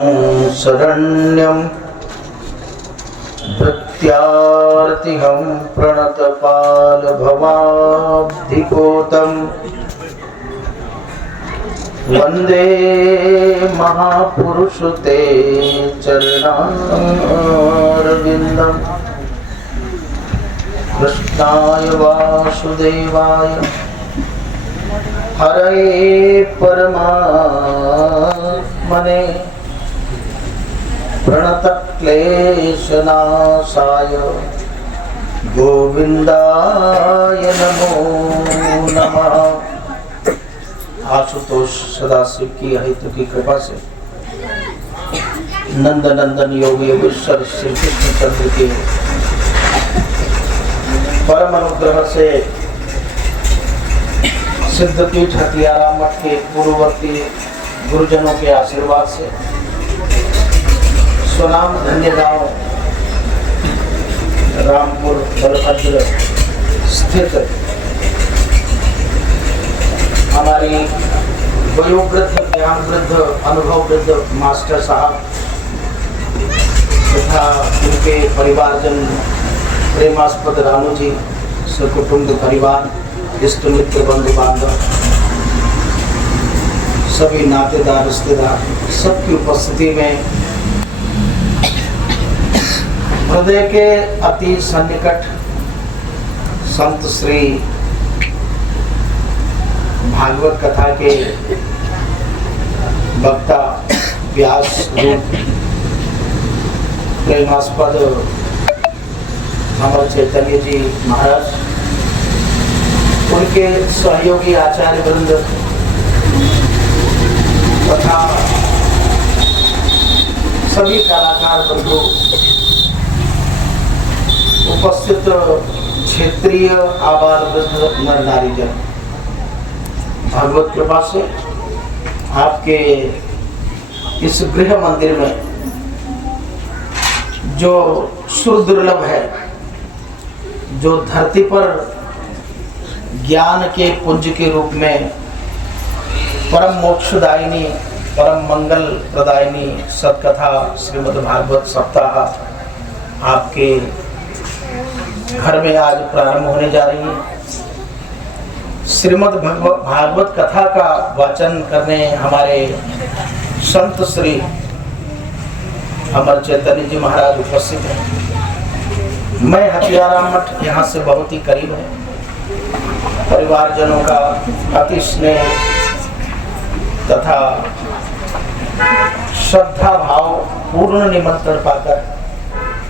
शरण्यं प्रत्यार्तिहं प्रणतपालभवाब्धिपोतं वन्दे महापुरुषते चरणारविन्दं कृष्णाय वासुदेवाय हरे परमात्मने प्रणतक्लेशनाशाय गोविंदाय नमो नमः। आशुतोष सदाशिव की अहितु की कृपा से नंदनंदन योगी योगेश्वर श्री कृष्ण चंद्र के परम अनुग्रह से सिद्धपीठ हथियारा मठ के पूर्ववर्ती गुरुजनों के आशीर्वाद से स्वनाम धन्य गांव रामपुर बलभद्र स्थित हमारी वयोवृद्ध ज्ञान वृद्ध अनुभव वृद्ध मास्टर साहब तथा उनके परिवारजन प्रेमास्पद रामू जी सकुटुंब परिवार इष्ट मित्र बंधु बांधव सभी नातेदार रिश्तेदार सबकी उपस्थिति में हृदय के अति सन्निकट संत श्री भागवत कथा के वक्ता व्यास रूप प्रेमास्पद अमर चैतन्य जी महाराज, उनके सहयोगी आचार्य वृंद तथा सभी कलाकार बंधु, उपस्थित क्षेत्रीय आबाल वृद्ध नर नारीजन, भगवत कृपा से आपके इस गृह मंदिर में जो सुदुर्लभ है, जो धरती पर ज्ञान के पुंज के रूप में परम मोक्षदायिनी परम मंगल प्रदायिनी सत्कथा श्रीमद् भागवत सप्ताह आपके घर में आज प्रारंभ होने जा रही है। श्रीमद् भागवत कथा का वाचन करने हमारे संत श्री अमर चैतन्य जी महाराज उपस्थित हैं। मैं हथियारा मठ यहाँ से बहुत ही करीब है। परिवारजनों का अति स्नेह तथा श्रद्धा भाव पूर्ण निमंत्रण पाकर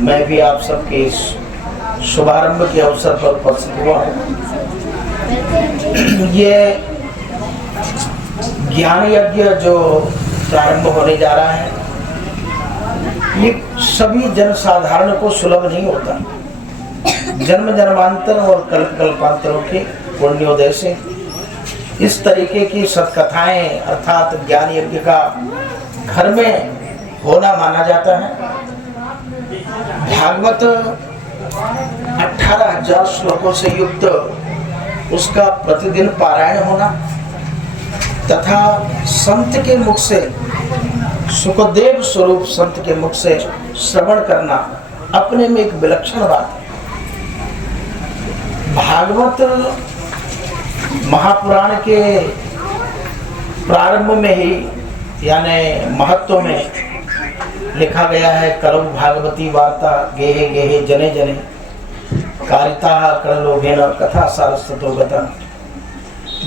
मैं भी आप सबके शुभारंभ के अवसर पर उपस्थित हुआ हूँ। ये ज्ञान यज्ञ जो प्रारंभ होने जा रहा है, ये सभी जनसाधारण को सुलभ नहीं होता। जन्म जन्मांतर और कल्प कल्पांतरों के पुण्योदय से इस तरीके की सत्कथाएं अर्थात ज्ञान यज्ञ का घर में होना माना जाता है। भागवत 18,000 श्लोकों से युक्त उसका प्रतिदिन पारायण होना तथा संत के मुख से सुखदेव स्वरूप संत के मुख से श्रवण करना अपने में एक विलक्षण बात है। भागवत महापुराण के प्रारंभ में ही यानी महत्व में लिखा गया है, कलौ भागवती वार्ता गेहे गेहे जने जने कारिता करलोभेन कथा सारस्ततो गता।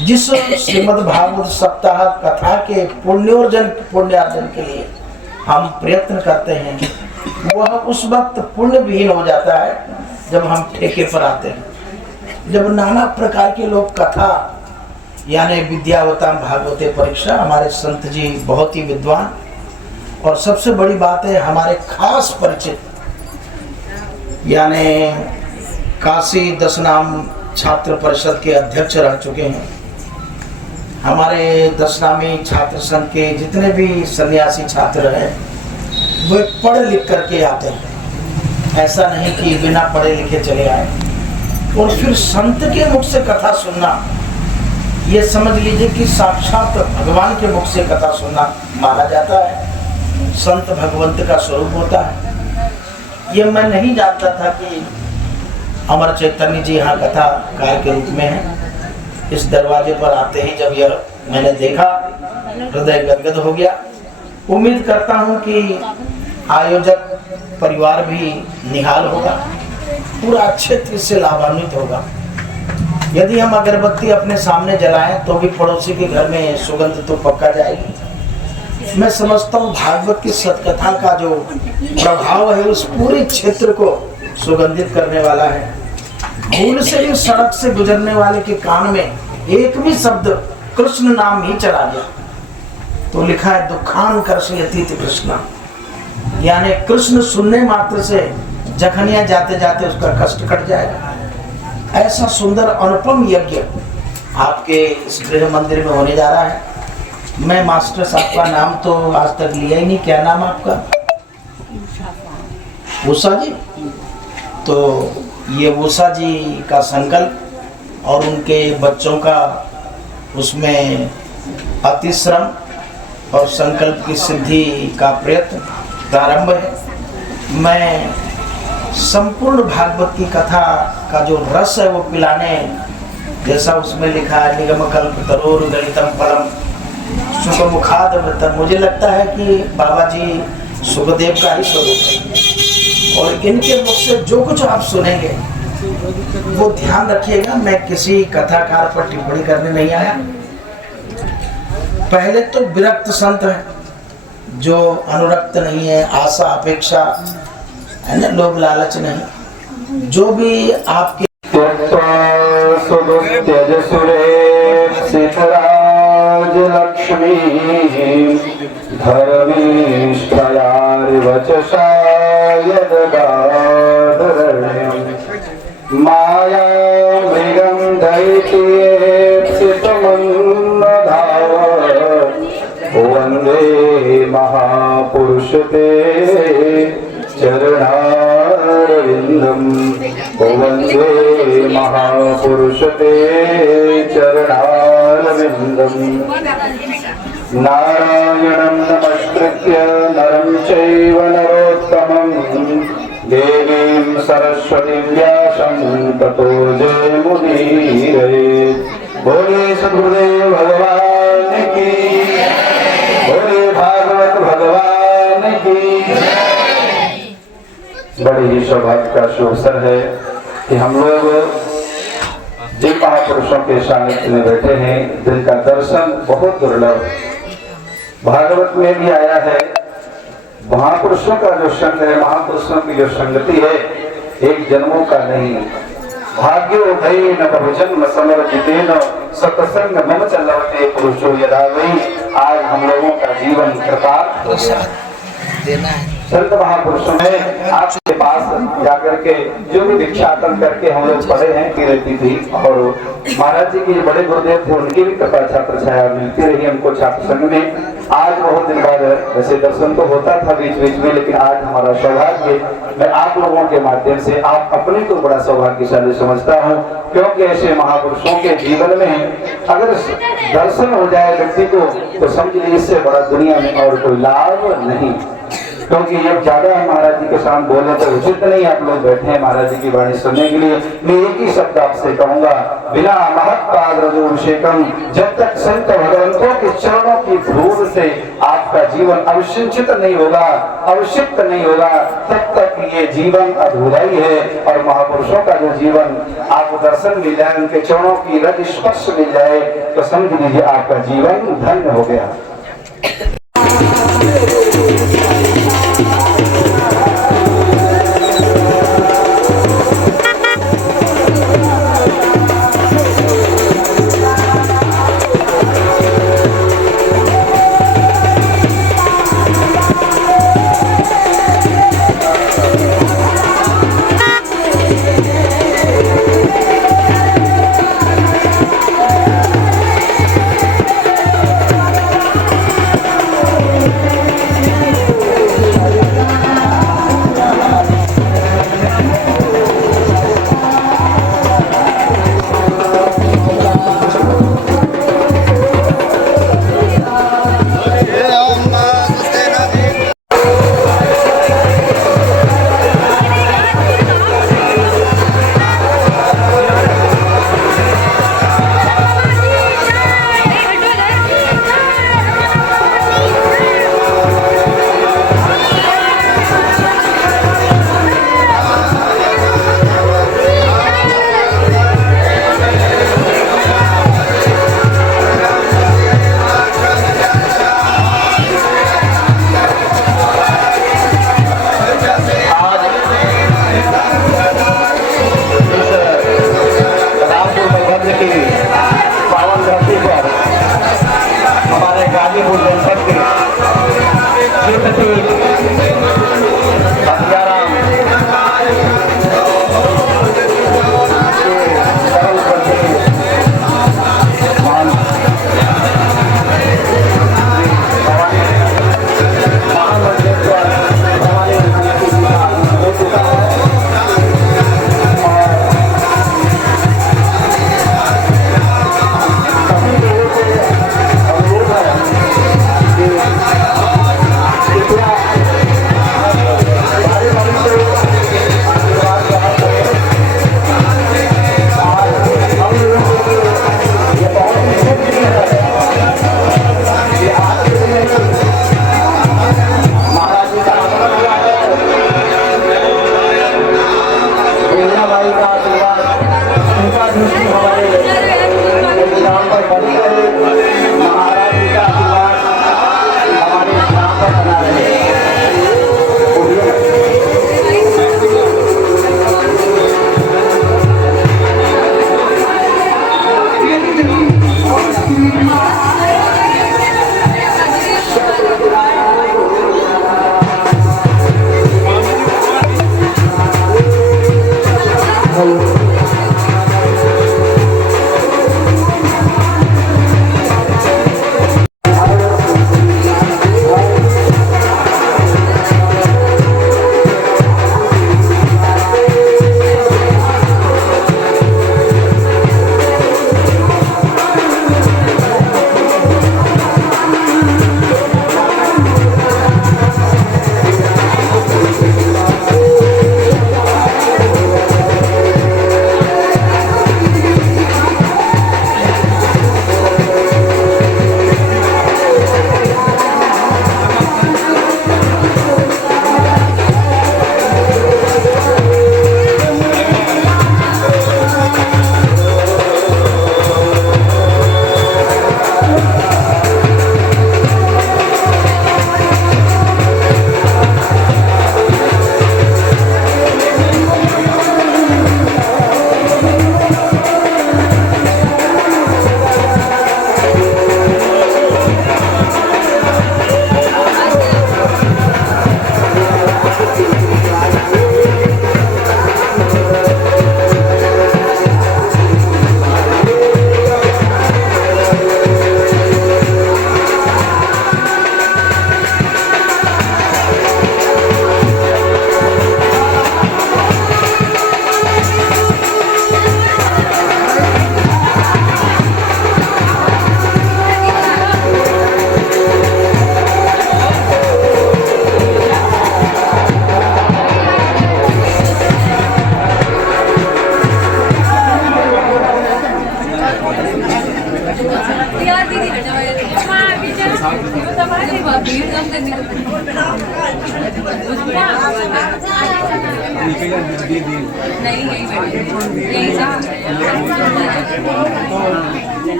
जिस श्रीमद् भागवत सप्ताह कथा के पुण्यार्जन के लिए हम प्रयत्न करते हैं, वह उस वक्त पुण्य विहीन हो जाता है जब हम ठेके पर आते हैं। जब नाना प्रकार के लोग कथा यानी विद्यावताम भागवते परीक्षा, हमारे संत जी बहुत ही विद्वान और सबसे बड़ी बात है हमारे खास परिचित यानी काशी दशनाम छात्र परिषद के अध्यक्ष रह चुके हैं। हमारे दशनामी छात्र संघ के जितने भी सन्यासी छात्र हैं वे पढ़ लिख करके आते हैं, ऐसा नहीं कि बिना पढ़े लिखे चले आए। और फिर संत के मुख से कथा सुनना ये समझ लीजिए कि साक्षात भगवान के मुख से कथा सुनना माना जाता है। संत भगवंत का स्वरूप होता है। ये मैं नहीं जानता था कि अमर चैतन्य जी यहाँ कथाकार के रूप में है। इस दरवाजे पर आते ही जब यह मैंने देखा, हृदय गदगद हो गया। उम्मीद करता हूँ कि आयोजक परिवार भी निहाल होगा, पूरा क्षेत्र से लाभान्वित होगा। यदि हम अगरबत्ती अपने सामने जलाएं तो भी पड़ोसी के घर में सुगंध तो पक्का जाएगी। मैं समझता हूँ भागवत की सतकथा का जो प्रभाव है उस पूरे क्षेत्र को सुगंधित करने वाला है। भूल से भी सड़क से गुजरने वाले के कान में एक भी शब्द कृष्ण नाम ही चला गया तो लिखा है दुखान कर्षयति कृष्णा, यानी कृष्ण सुनने मात्र से जखनिया जाते जाते उसका कष्ट कट जाएगा। ऐसा सुंदर अनुपम यज्ञ आपके इस गृह मंदिर में होने जा रहा है। मैं मास्टर साहब का नाम तो आज तक लिया ही नहीं, क्या नाम आपका? उषा जी। तो ये उषा जी का संकल्प और उनके बच्चों का उसमें अतिश्रम और संकल्प की सिद्धि का प्रयत्न प्रारंभ है। मैं संपूर्ण भागवत की कथा का जो रस है वो पिलाने, जैसा उसमें लिखा है निगम कल्प तरोर गलितम फलम सुखमुखादमृतम, मुझे लगता है कि बाबा जी सुखदेव का ही स्वरूप है। और इनके मुख से जो कुछ आप सुनेंगे वो ध्यान रखिएगा, मैं किसी कथाकार पर टिप्पणी करने नहीं आया। पहले तो विरक्त संत है जो अनुरक्त नहीं है, आशा अपेक्षा है ना, लोभ लालच नहीं, जो भी आपके लक्ष्मी माया मृगं वंदे महापुरुष ते चरणारविंदम, वंदे महापुरुष ते चरणारविंदम। नारायणं नमस्कृत्य नरं चैव नरोत्तमं, देवीं सरस्वतीं व्यासं ततो जयमुदीरयेत्। बोले सद्गुरुदेव भगवान की, बोले भागवत भगवान की। बड़े ही सौभाग्य का अवसर है कि हम लोग जिन महापुरुषों के सानिध्य में बैठे हैं, जिनका दर्शन बहुत दुर्लभ भागवत में भी आया है। महापुरुषों का जो संग है, महापुरुषों की जो संगति है, एक जन्मों का नहीं, भाग्योदय न बहुजन्म समर्जितेन सत्संग मम चलते पुरुषो यदा वही। आज हम लोगों का जीवन कृपार्थ देना है। संत महापुरुषों ने आपके पास जाकर के जो भी दीक्षाटन करके हम लोग पढ़े हैं की रहती थी, और महाराज जी के बड़े गुरुदेव थे, उनकी भी कृपा छात्र छाया मिलती रही हमको छात्र संघ में। आज बहुत दिन बाद वैसे दर्शन तो होता था बीच बीच में, लेकिन आज हमारा सौभाग्य मैं आप लोगों के माध्यम से आप अपने को बड़ा सौभाग्यशाली समझता हूँ, क्योंकि ऐसे महापुरुषों के जीवन में अगर दर्शन हो जाए व्यक्ति को तो समझ लीजिए इससे बड़ा दुनिया में और कोई लाभ नहीं। क्योंकि ये ज्यादा महाराज जी के सामने बोले तो उचित नहीं, आप लोग बैठे हैं महाराज जी की वाणी सुनने के लिए। मैं एक ही शब्द आपसे कहूंगा, बिना महत्पाद रजोभिषेकम, जब तक संत भगवंतों के चरणों की धूल से आपका जीवन अवसिंचित नहीं होगा, अवशिप्त नहीं होगा, तब तक ये जीवन अधूरा ही है। और महापुरुषों का जो जीवन आपको दर्शन मिल जाए, उनके चरणों की रज स्पर्श मिल जाए, तो समझ लीजिए आपका जीवन धन्य हो गया।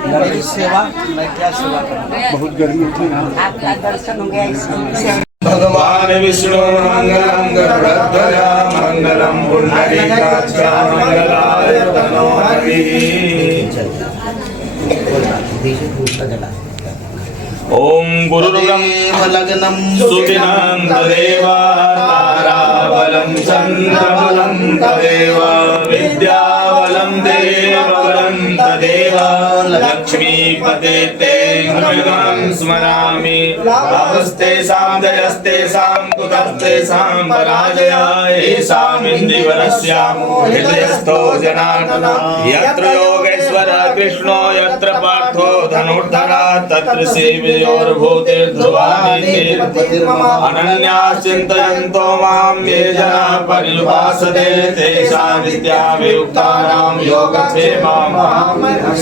नहीं सेवा मैं क्या सेवा करूं? बहुत गर्मी थी। आपका दर्शन हो गया इसलिए। भगवान विष्णु मंगलम गरुड़ध्वज मंगलम पुंडरीकाक्ष मंगलाय तनोहरि। ओम गुरुर्ब्रह्मा लग्नं सुदिनं तदेव ताराबलं चन्द्रबलं तदेव विद्याबलं देवबलं तदेव लक्ष्मीपते ते मृगं स्मरामि। लाभस्तेषां जयस्तेषां कुतस्तेषां पराजय येषामिन्द्रिवरस्यामो हृदयस्थो जनार्दन। यत्र योगेश्वर कृष्णो यत्र पार्थो धनुर्धरा तत्र सेवयोर्भूते ध्रुवाणि अनन्याः चिन्तयन्तो मां ये जनाः पर्युपासते तेषां विद्यावियुक्तानां योगक्षेमं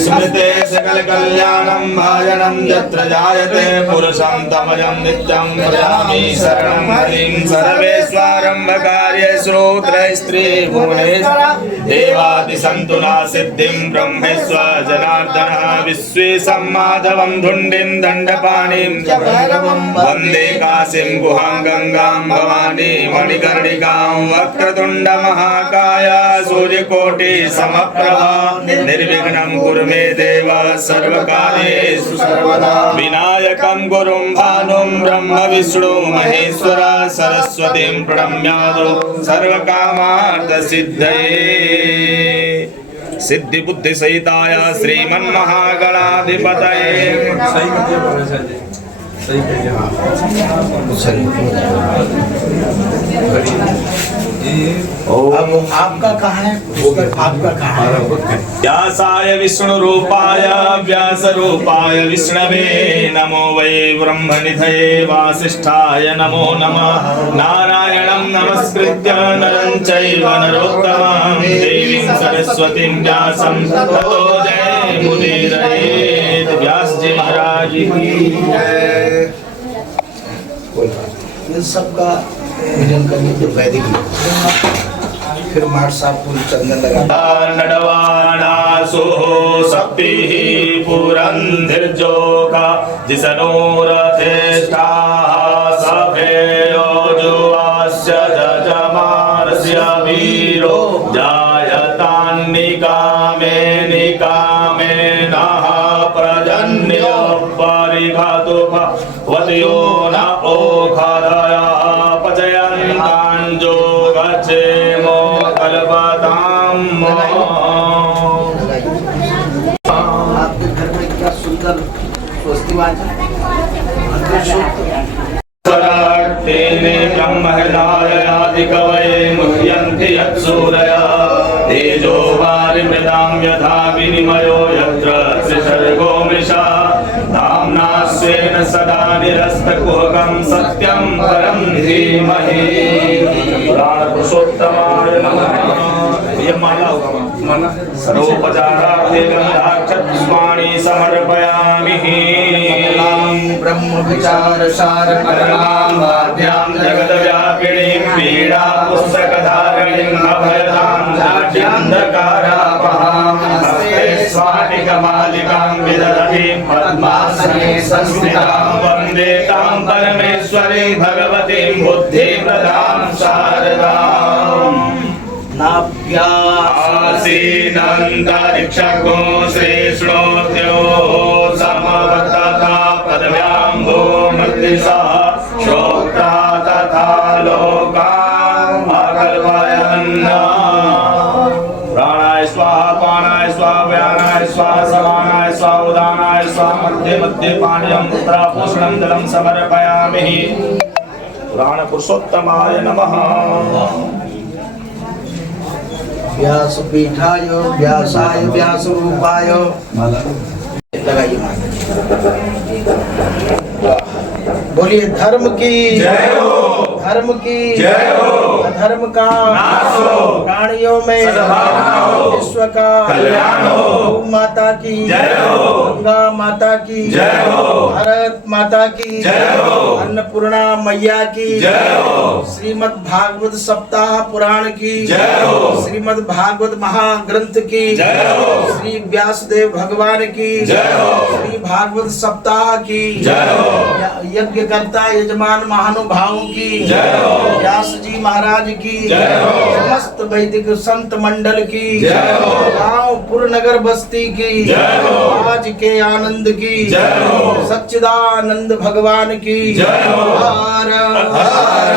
स्मृते सकलकल्याणं भाजनं यत्र जायते पुरुषं तमजं नित्यं भजामि शरणं हरिं। सर्वेष्वारम्भकार्ये श्रोत्रैस्त्रीभुवनेश्वर देवादिसन्तु न सिद्धिं ब्रह्मेश्वर जनार्दनः विश्वेशं माधवं धुण्डिं दण्डपाणिं च भैरवं वन्दे काशीं गुहां गंगां भवानी मणिकर्णिकां वक्रतुण्डमहाकाय सूर्यकोटि समप्रभा निर्विघ्नं कुरु मे देव सर्वकार्येषु सर्वदा विनायकं गुरुं भानुं ब्रह्म विष्णु महेश्वर सरस्वतीं प्रणम्यादो सर्वकामार्थसिद्धये सिद्धि बुद्धि सहिताय श्रीमन्महागणाधिपतये अब आपका कहाँ है? आपका कहाँ है? व्यासाय विष्णुरूपाय व्यासरूपाय विष्णवे नमो वै ब्रह्मनिधये वासिष्ठाय नमो नमः नारायणं नमस्कृत्य नरं चैव नरोत्तमं देवीं सरस्वतीं व्यासं ततो जयमुदीरयेत् व्यास जी महाराज की जय। इन सबका पूजन करने के वैदिक फिर माट साहब पूरी चंदन लगा नडवाणासो शक्ति पुरंधिर्जोका जिसनोरथेष्टा सभेयो जुवास्य जजमानस्य वीरो जायतान्निकामे निकामे नः प्रजन्यो परिघातु भवत्यो न ओखदया पचयन्ताञ्जो गच्छेमो आपके घर में क्या सुंदर स्वस्ति वाचन ब्रह्महृदायादिकवये मुह्यन्ति यत्सूरया तेजो वारिमृदां यथा विनिमयो यत्र त्रिसर्गो मृषा धाम्ना स्वेन सदा निरस्तकुहकं सत्यं परं धीमहि पुराणपुरुषोत्तमाय नमः। ये माला होगा सर्वोपचारार्थे गन्धाक्षपुष्पाणि समर्पयामि ब्रह्म विचार सार कर्माद्यां जगद्व्यापिनीं पीडा पुस्तकधारिणीं अभयदां नाट्यान्धकारापहां हस्ते स्वाटिकमालिकां विदधतीं पद्मासने संस्थितां वन्दे तां परमेश्वरीं भगवतीं बुद्धिप्रदां शारदाम् आसीनन्तरिक्षको श्रीष्णोत्यो समवर्तता पदव्यां भूमृत्तिसः श्रोत्रा तथा लोकान् अकल्पयन् प्राणाय स्वाहा पानाय स्वाहा व्यानाय स्वाहा समानाय स्वाहा उदानाय स्वाहा मध्ये मध्ये पानीयं पुत्रापूषणं जलं समर्पयामि पुराणपुरुषोत्तमाय नमः। व्यास पीठाय व्यासाय व्यास रूपाय लगाइए बोलिए धर्म की जय हो, धर्म की जय हो, अधर्म का नाश हो, प्राणियों में सद्भावना हो, विश्व का कल्याण हो, गौ माता की जय हो, गंगा माता की जय हो, भारत माता की जय हो, अन्नपूर्णा मैया की जय हो, श्रीमद् भागवत सप्ताह पुराण की जय हो, श्रीमद् भागवत महाग्रंथ की जय हो, श्री व्यासदेव भगवान की जय हो, श्री भागवत सप्ताह की जय हो, यज्ञ करता यजमान महानुभावों की जय हो, व्यास जी महाराज की जय हो, समस्त वैदिक संत मंडल की जय हो, गांव पुरनगर बस्ती की जय हो, आज के आनंद की जय हो, सच्चिदानंद भगवान की जय हो, हर हर